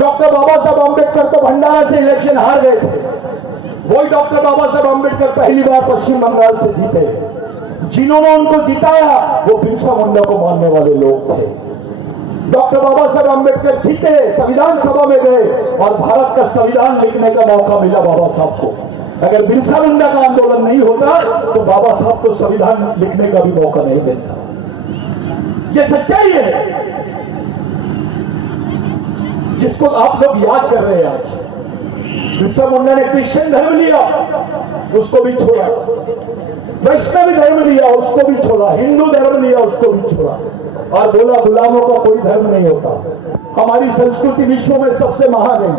Doctor बाबा साहब आम्बेडकर तो भंडारा से election हार गए थे, वही डॉक्टर बाबा साहब आम्बेडकर पहली बार पश्चिम बंगाल से जीते। जिन्होंने उनको जिताया वो बिरसा मुंडा को मानने वाले लोग थे। डॉक्टर बाबा साहब आम्बेडकर जीते, संविधान सभा में गए और भारत का संविधान लिखने का मौका मिला बाबा साहब को। अगर बिरसा मुंडा का आंदोलन नहीं होता तो बाबा साहब को संविधान लिखने का भी मौका नहीं मिलता। ये सच्चाई है जिसको आप लोग याद कर रहे हैं। आज बिरसा मुंडा ने क्रिश्चियन धर्म लिया, उसको भी छोड़ा, वैष्णव धर्म लिया, उसको भी छोड़ा, हिंदू धर्म लिया, उसको भी छोड़ा और बोला गुलामों का कोई धर्म नहीं होता। हमारी संस्कृति विश्व में सबसे महान है।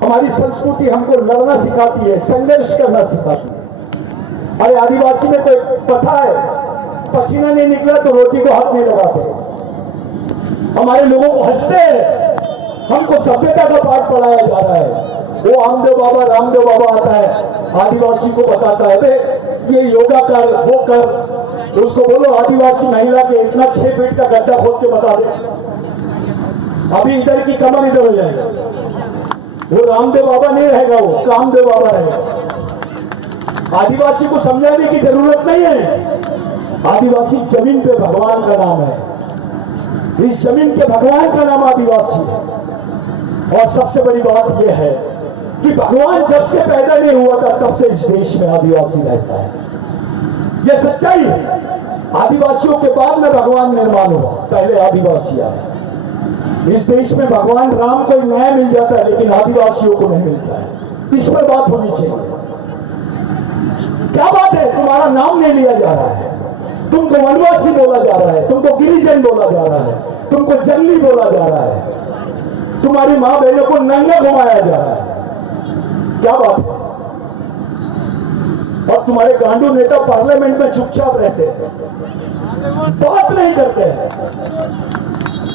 हमारी संस्कृति हमको लड़ना सिखाती है, संघर्ष करना सिखाती है। अरे आदिवासी में तो प्रथा है, पसीना नहीं निकला तो रोटी को हाथ नहीं लगाते। हमारे लोगों को हंसते हैं, हमको सभ्यता का पाठ पढ़ाया जा रहा है। वो रामदेव बाबा आता है, आदिवासी को बताता है ये योगा कर, वो कर, तो उसको बोलो आदिवासी महिला के इतना 6 फीट का गड्ढा खोद के बता दे, अभी इधर की कमर इधर हो जाएगी। वो रामदेव बाबा नहीं रहेगा, वो कामदेव बाबा रहेगा। आदिवासी को समझाने की जरूरत नहीं है। आदिवासी जमीन पे भगवान का नाम है, इस जमीन के भगवान का नाम आदिवासी है। और सबसे बड़ी बात यह है कि भगवान जब से पैदा नहीं हुआ था तब से इस देश में आदिवासी रहता है। यह सच्चाई है। आदिवासियों के बाद में भगवान निर्माण हुआ, पहले आदिवासी आए। इस देश में भगवान राम को न्याय मिल जाता है लेकिन आदिवासियों को नहीं मिलता है। इस पर बात होनी चाहिए। क्या बात है, तुम्हारा नाम नहीं लिया जा रहा है, तुमको वनवासी बोला जा रहा है, तुमको गिरिजन बोला जा रहा है, तुमको जंगली बोला जा रहा है, तुम्हारी मां बहनों को नंगा घुमाया जा रहा है। क्या बात है? और तुम्हारे गांडू नेता पार्लियामेंट में चुपचाप रहते हैं, बात नहीं करते हैं,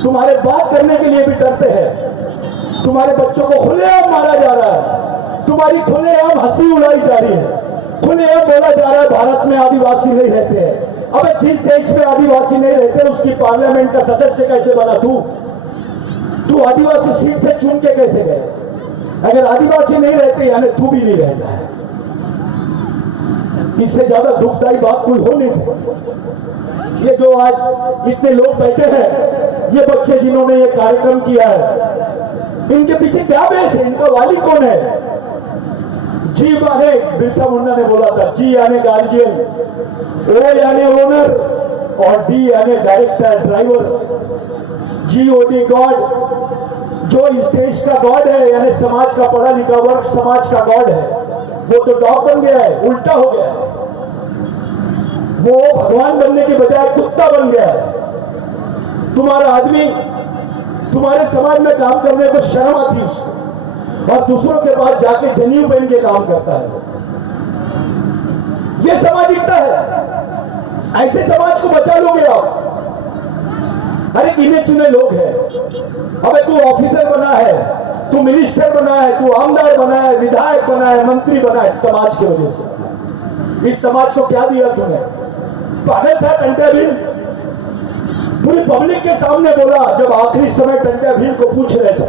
तुम्हारे बात करने के लिए भी डरते हैं। तुम्हारे बच्चों को खुलेआम मारा जा रहा है, तुम्हारी खुलेआम हंसी उड़ाई जा रही है, खुलेआम बोला जा रहा है भारत में आदिवासी नहीं रहते हैं। अब जिस देश में आदिवासी नहीं रहते उसकी पार्लियामेंट का सदस्य कैसे बना तू आदिवासी सीट से चुन के कैसे गए? अगर आदिवासी नहीं रहते यानी तू भी नहीं रहता है। इससे ज्यादा दुखदायी बात कोई हो नहीं सकती। ये जो आज इतने लोग बैठे हैं, ये बच्चे जिन्होंने ये कार्यक्रम किया है, इनके पीछे क्या बेस है? इनका वाली कौन है? जी माने बिरसा मुंडा ने बोला था, जी यानी गार्जियन, ओ यानी ओनर और डी यानी डायरेक्टर, ड्राइवर। GOD गॉड, जो इस देश का गॉड है यानी समाज का पढ़ा लिखा वर्ग समाज का गॉड है, वो तो डॉग बन गया है, उल्टा हो गया है। वो भगवान बनने के बजाय कुत्ता बन गया है। तुम्हारा आदमी तुम्हारे समाज में काम करने को शर्म आती है उसको, और दूसरों के पास जाके जनेऊ पहन के काम करता है। ये सामाजिकता है। ऐसे समाज को बचा लोगे आप? अरे गिने चुने लोग हैं। अबे तू ऑफिसर बना है, तू मिनिस्टर बना है, तू आमदार बना है, विधायक बना है, मंत्री बना है समाज की वजह से। इस समाज को क्या दिया तूने? पागल था टंटा भील, पूरी पब्लिक के सामने बोला जब आखिरी समय टंटा भील को पूछ रहे थे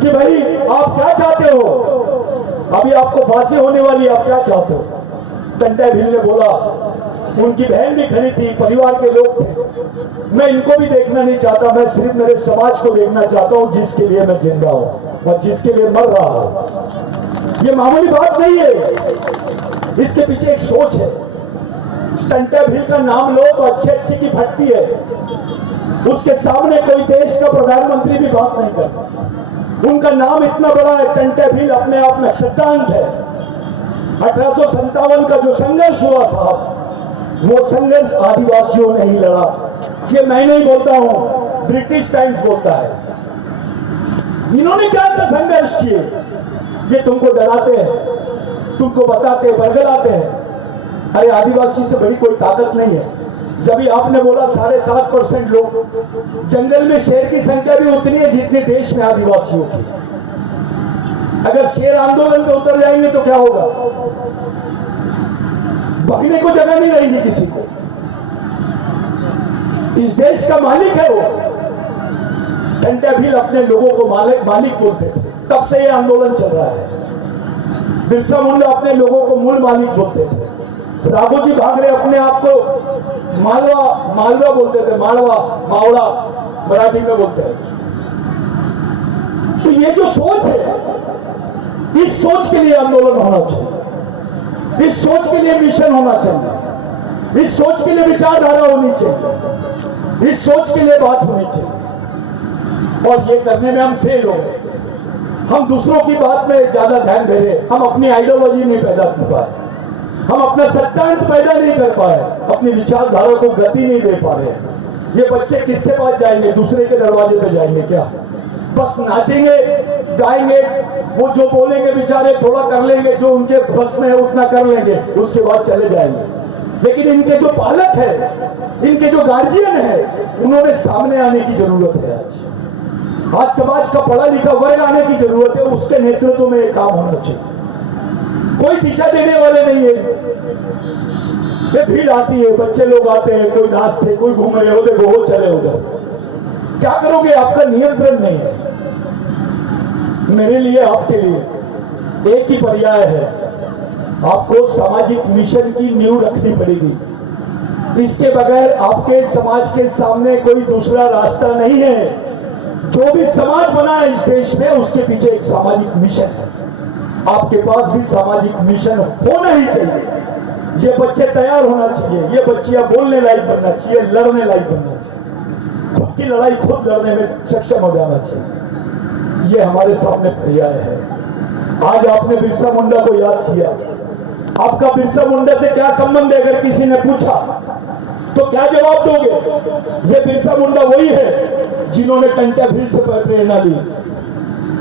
कि भाई आप क्या चाहते हो, अभी आपको फांसी होने वाली, आप क्या चाहते हो? टंटा भील ने बोला, उनकी बहन भी खड़ी थी, परिवार के लोग थे, मैं इनको भी देखना नहीं चाहता, मैं सिर्फ मेरे समाज को देखना चाहता हूं जिसके लिए मैं जिंदा हूं और जिसके लिए मर रहा हूं। ये मामूली बात नहीं है, इसके पीछे एक सोच है। टंटा भील का नाम लो तो अच्छी की फटती है, उसके सामने कोई देश का प्रधानमंत्री भी बात नहीं कर सकता। उनका नाम इतना बड़ा है, टंटा भील अपने आप में सिद्धांत है। 1857 का जो संघर्ष हुआ साहब, वो संघर्ष आदिवासियों ने ही लड़ा। ये मैं नहीं बोलता हूं, ब्रिटिश टाइम्स बोलता है। इन्होंने क्या क्या संघर्ष किए, ये तुमको डराते हैं, तुमको बताते, बरगलाते हैं। अरे आदिवासी से बड़ी कोई ताकत नहीं है। जब भी आपने बोला 7.5% लोग, जंगल में शेर की संख्या भी उतनी है जितने देश में आदिवासियों की। अगर शेर आंदोलन में उतर जाएंगे तो क्या होगा? बकने को जगह नहीं रहेगी किसी को। इस देश का मालिक है वो, टंट्या भील अपने लोगों को मालिक बोलते थे, तब से ये आंदोलन चल रहा है। बिरसा मुंडा अपने लोगों को मूल मालिक बोलते थे। राघोजी भांगरे अपने आप को मालवा बोलते थे, मावड़ा मराठी में बोलते हैं। तो ये जो सोच है, इस सोच के लिए आंदोलन होना चाहिए, इस सोच के लिए मिशन होना चाहिए, इस सोच के लिए विचारधारा होनी चाहिए, इस सोच के लिए बात होनी चाहिए। और ये करने में हम फेल हो गए। हम दूसरों की बात में ज्यादा ध्यान दे रहे, हम अपनी आइडियोलॉजी नहीं पैदा कर पाए, हम अपना सत्यांत पैदा नहीं कर पाए, अपनी विचारधारा को गति नहीं दे पा रहे। ये बच्चे किसके पास जाएंगे? दूसरे के दरवाजे पे जाएंगे क्या? बस नाचेंगे गाएंगे, वो जो बोलेंगे बेचारे थोड़ा कर लेंगे, जो उनके बस में है उतना कर लेंगे, उसके बाद चले जाएंगे। लेकिन इनके जो पालक है, इनके जो गार्जियन है, उन्होंने सामने आने की जरूरत है। आज समाज का पढ़ा लिखा वर्ग आने की जरूरत है, उसके नेतृत्व में एक काम होना चाहिए। कोई दिशा देने वाले नहीं है। ये भीड़ आती है, बच्चे लोग आते हैं, कोई नाचते, कोई घूम रहे हो, देखो वो चले उधर, क्या करोगे? आपका नियंत्रण नहीं है। मेरे लिए, आपके लिए एक ही पर्याय है, आपको सामाजिक मिशन की नींव रखनी पड़ेगी। इसके बगैर आपके समाज के सामने कोई दूसरा रास्ता नहीं है। जो भी समाज बना है इस देश में, उसके पीछे एक सामाजिक मिशन है। आपके पास भी सामाजिक मिशन होना ही चाहिए। ये बच्चे तैयार होना चाहिए, ये बच्चियां बोलने लायक बनना चाहिए, लड़ने लायक बनना चाहिए, खुद की लड़ाई खुद लड़ने में सक्षम हो जाना चाहिए। ये हमारे सामने पर्याय है। आज आपने बिरसा मुंडा को याद किया, आपका बिरसा मुंडा से क्या संबंध है? अगर किसी ने पूछा तो क्या जवाब दोगे? ये बिरसा मुंडा वही है जिन्होंने टंट्या भील से प्रेरणा ली,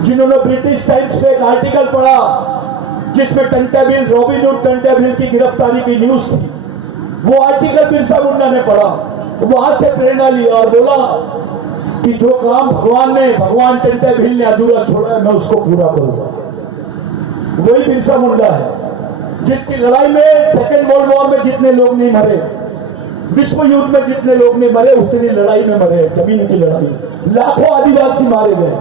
जिन्होंने ब्रिटिश टाइम्स पे एक आर्टिकल पढ़ा जिसमें टंट्या भील, रॉबिन हुड टंट्या भील की गिरफ्तारी की न्यूज थी। वो आर्टिकल बिरसा मुंडा ने पढ़ा, वहां से प्रेरणा ली और बोला कि जो काम भगवान टंट्या भील ने अधूरा छोड़ा है, मैं उसको पूरा करूंगा। वही बिरसा मुंडा है जिसकी लड़ाई में सेकेंड वर्ल्ड वॉर में जितने लोग नहीं मरे, विश्व युद्ध में जितने लोग नहीं मरे, उतनी लड़ाई में मरे। जमीन की लड़ाई, लाखों आदिवासी मारे गए,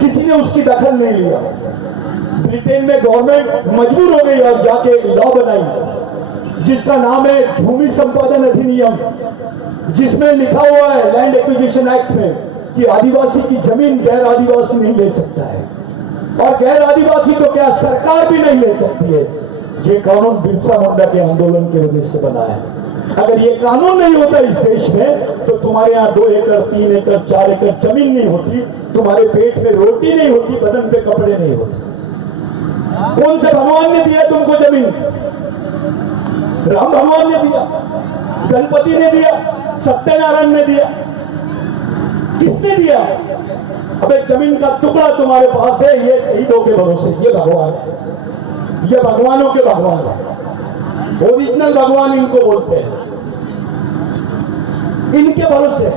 किसी ने उसकी दखल नहीं लिया। ब्रिटेन में गवर्नमेंट मजबूर हो गई और जाके लॉ बनाई जिसका नाम है भूमि संपादन अधिनियम, जिसमें लिखा हुआ है लैंड एक्विजिशन एक्ट में कि आदिवासी की जमीन गैर आदिवासी नहीं ले सकता है, और गैर आदिवासी तो क्या सरकार भी नहीं ले सकती है। ये कानून बिरसा मुंडा के आंदोलन की वजह से बना है। अगर ये कानून नहीं होता इस देश में तो तुम्हारे यहाँ 2 एकड़ 3 एकड़ 4 एकड़ जमीन नहीं होती, तुम्हारे पेट में रोटी नहीं होती, बदन पे कपड़े नहीं होते। कौन से भगवान ने दिया तुमको जमीन? राम भगवान ने दिया, गणपति ने दिया, सत्यनारायण ने दिया, किसने दिया? अबे जमीन का टुकड़ा तुम्हारे पास है, ये शहीदों के भरोसे, ये भगवान है, ये भगवानों के भगवान है, ओरिजिनल भगवान इनको बोलते हैं, इनके भरोसे।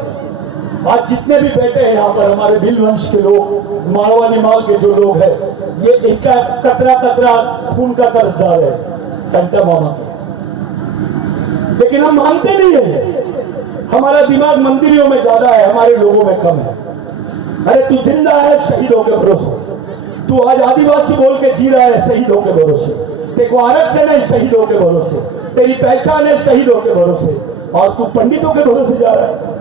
आज जितने भी बैठे हैं यहाँ पर हमारे भील वंश के लोग, मारवा निमाल के जो लोग हैं, ये इनका कतरा कतरा खून का कर्जदार है टंट्या मामा। लेकिन हम मानते नहीं है, हमारा दिमाग मंदिरों में ज्यादा है, हमारे लोगों में कम है। अरे तू जिंदा है शहीदों के भरोसे, तू आज आदिवासी बोल के जी रहा है शहीदों के भरोसे, तेरे आरक्षण है शहीदों के भरोसे, तेरी पहचान है शहीदों के भरोसे, और तू पंडितों के भरोसे जा रहा है।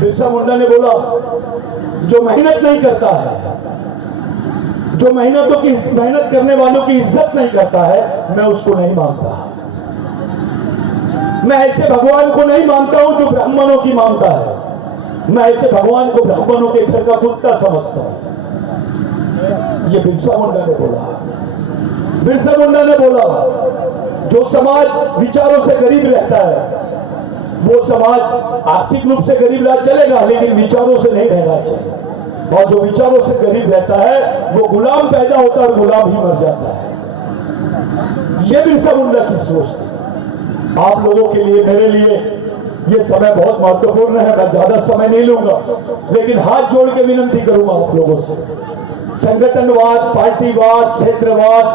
बिरसा मुंडा ने बोला, जो मेहनत नहीं करता है, जो मेहनत करने वालों की इज्जत नहीं करता है, मैं उसको नहीं मानता। मैं ऐसे भगवान को नहीं मानता हूं जो ब्राह्मणों की मानता है। मैं ऐसे भगवान को ब्राह्मणों के घर का कुत्ता समझता हूं। ये बिरसा मुंडा ने बोला। बिरसा मुंडा ने बोला, जो समाज विचारों से गरीब रहता है, वो समाज आर्थिक रूप से गरीब रह चलेगा, लेकिन विचारों से नहीं रहना चाहिए। और जो विचारों से गरीब रहता है वो गुलाम पैदा होता है और गुलाम ही मर जाता है। ये बिरसा मुंडा की सोच थी। आप लोगों के लिए, मेरे लिए ये समय बहुत महत्वपूर्ण है। मैं ज्यादा समय नहीं लूंगा, लेकिन हाथ जोड़ के विनती करूंगा आप लोगों से, संगठनवाद, पार्टीवाद, क्षेत्रवाद,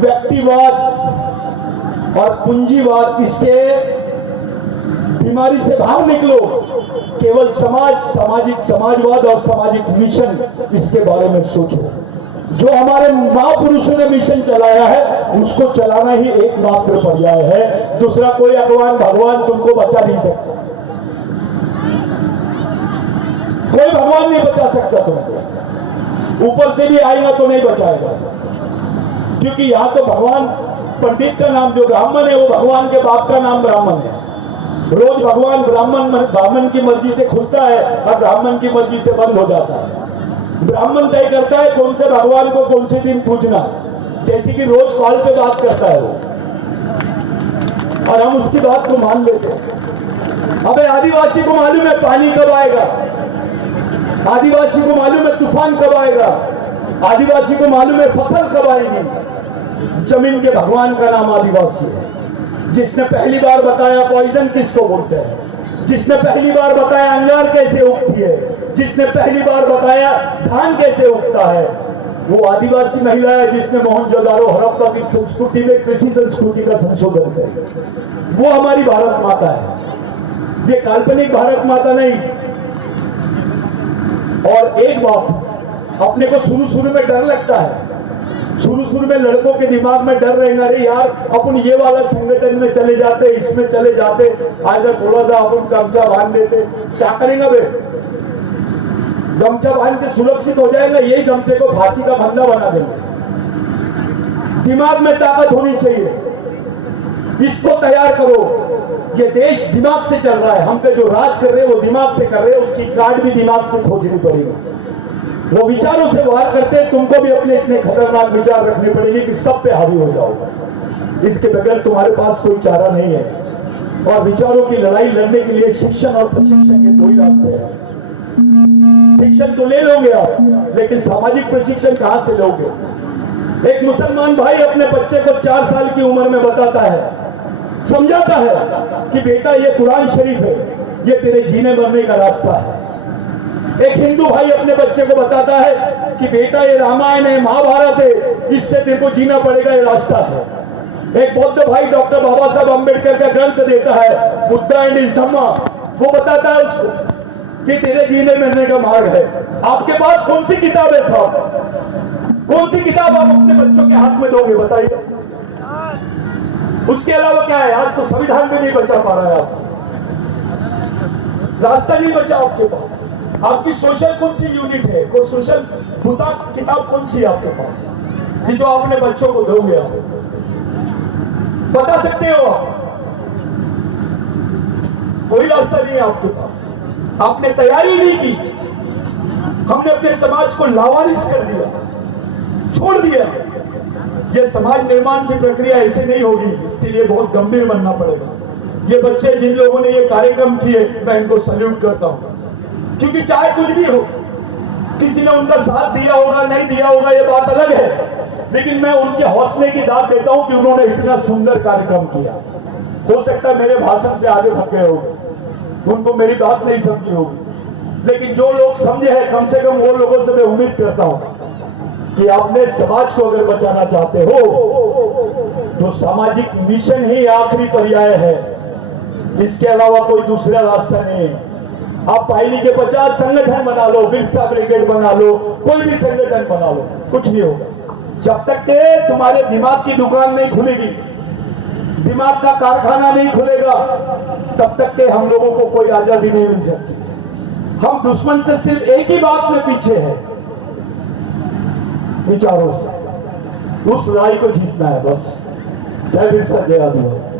व्यक्तिवाद और पूंजीवाद, इसके बीमारी से बाहर निकलो। केवल सामाजिक समाजवाद और सामाजिक मिशन, इसके बारे में सोचो। जो हमारे महापुरुषों ने मिशन चलाया है उसको चलाना ही एकमात्र पर्याय है। दूसरा कोई भगवान तुमको बचा नहीं सकता। कोई भगवान नहीं बचा सकता तुमको। ऊपर से भी आएगा तो नहीं बचाएगा, क्योंकि यहां तो भगवान पंडित का नाम जो ब्राह्मण है वो भगवान के बाप का नाम ब्राह्मण है। रोज भगवान ब्राह्मण की मर्जी से खुलता है और ब्राह्मण की मर्जी से बंद हो जाता है। ब्राह्मण तय करता है कौन से भगवान को कौन से दिन पूजना, जैसे कि रोज कॉल पे बात करता है वो, और हम उसकी बात को मान लेते हैं। अबे आदिवासी को मालूम है पानी कब आएगा, आदिवासी को मालूम है तूफान कब आएगा, आदिवासी को मालूम है फसल कब आएगी। जमीन के भगवान का नाम आदिवासी है। जिसने पहली बार बताया पॉइजन किसको बोलते हैं, जिसने पहली बार बताया अंगार कैसे उगती है, जिसने पहली बार बताया धान कैसे उगता है, वो आदिवासी महिला है जिसने मोहनजोदारो हड़प्पा की संस्कृति में कृषि संस्कृति का संशोधन किया। वो हमारी भारत माता है, ये काल्पनिक भारत माता नहीं। और एक बात, अपने को शुरू में डर लगता है, शुरू में लड़कों के दिमाग में डर रहेगा, अरे यार अपन ये वाला संगठन में चले जाते, इसमें चले जाते, आज थोड़ा सा अपन गमछा बांध देते, क्या करेंगे बे? गमछा बांध के सुरक्षित हो जाएगा, यही गमछे को फांसी का फंदा बना देंगे। दिमाग में ताकत होनी चाहिए, इसको तैयार करो। ये देश दिमाग से चल रहा है, हम पे जो राज कर रहे हैं वो दिमाग से कर रहे हैं, उसकी काट भी दिमाग से खोजनी पड़ेगी। वो विचारों से वार करते हैं, तुमको भी अपने इतने खतरनाक विचार रखने पड़ेंगे कि सब पे हावी हो जाओ। इसके बगैर तुम्हारे पास कोई चारा नहीं है। और विचारों की लड़ाई लड़ने के लिए शिक्षण और प्रशिक्षण के दो ही रास्ते हैं। शिक्षण तो ले लोगे आप, लेकिन सामाजिक प्रशिक्षण कहां से लोगे? एक मुसलमान भाई अपने बच्चे को 4 साल की उम्र में बताता है, समझाता है कि बेटा ये कुरान शरीफ है, ये तेरे जीने मरने का रास्ता है। एक हिंदू भाई अपने बच्चे को बताता है कि बेटा ये रामायण है, महाभारत है, इससे तेरे को जीना पड़ेगा, ये रास्ता है। एक बौद्ध भाई डॉक्टर बाबा साहब अंबेडकर का ग्रंथ देता है, बुद्धा एंड हिज धम्मा, वो बताता है उसको कि तेरे जीने मरने का मार्ग है। आपके पास कौन सी किताब है साहब? कौन सी किताब आप अपने बच्चों के हाथ में दोगे, बताइए? उसके अलावा क्या है? आज तो संविधान भी नहीं बचा पा रहा है, आप रास्ता नहीं बचा आपके पास। आपकी सोशल कौन सी यूनिट है, कोई सोशल किताब कौन सी है आपके पास कि जो आप अपने बच्चों को दोगे? आप बता सकते हो? आप कोई रास्ता नहीं है आपके पास। आपने तैयारी नहीं की, हमने अपने समाज को लावारिस कर दिया, छोड़ दिया। यह समाज निर्माण की प्रक्रिया ऐसे नहीं होगी, इसके लिए बहुत गंभीर बनना पड़ेगा। ये बच्चे जिन लोगों ने ये कार्यक्रम किए, मैं इनको सैल्यूट करता हूं, क्योंकि चाहे कुछ भी हो, किसी ने उनका साथ दिया होगा नहीं दिया होगा ये बात अलग है, लेकिन मैं उनके हौसले की दाद देता हूं कि उन्होंने इतना सुंदर कार्यक्रम किया। हो सकता है मेरे भाषण से आगे भाग गए होंगे, उनको मेरी बात नहीं समझी होगी, लेकिन जो लोग समझे हैं, कम से कम वो लोगों से मैं उम्मीद करता हूं कि आपने समाज को अगर बचाना चाहते हो तो सामाजिक मिशन ही आखिरी पर्याय है, इसके अलावा कोई दूसरा रास्ता नहीं है। आप पाइली के 50 संगठन बना लो, बिरसा ब्रिगेड बना लो, कोई भी संगठन बना लो, कुछ नहीं होगा जब तक के तुम्हारे दिमाग की दुकान नहीं खुलेगी, दिमाग का कारखाना नहीं खुलेगा, तब तक के हम लोगों को कोई आजादी नहीं मिल सकती। हम दुश्मन से सिर्फ एक ही बात में पीछे है, विचारों से। उस लड़ाई को जीतना है बस। जय बिरसा, जय आदिवासी।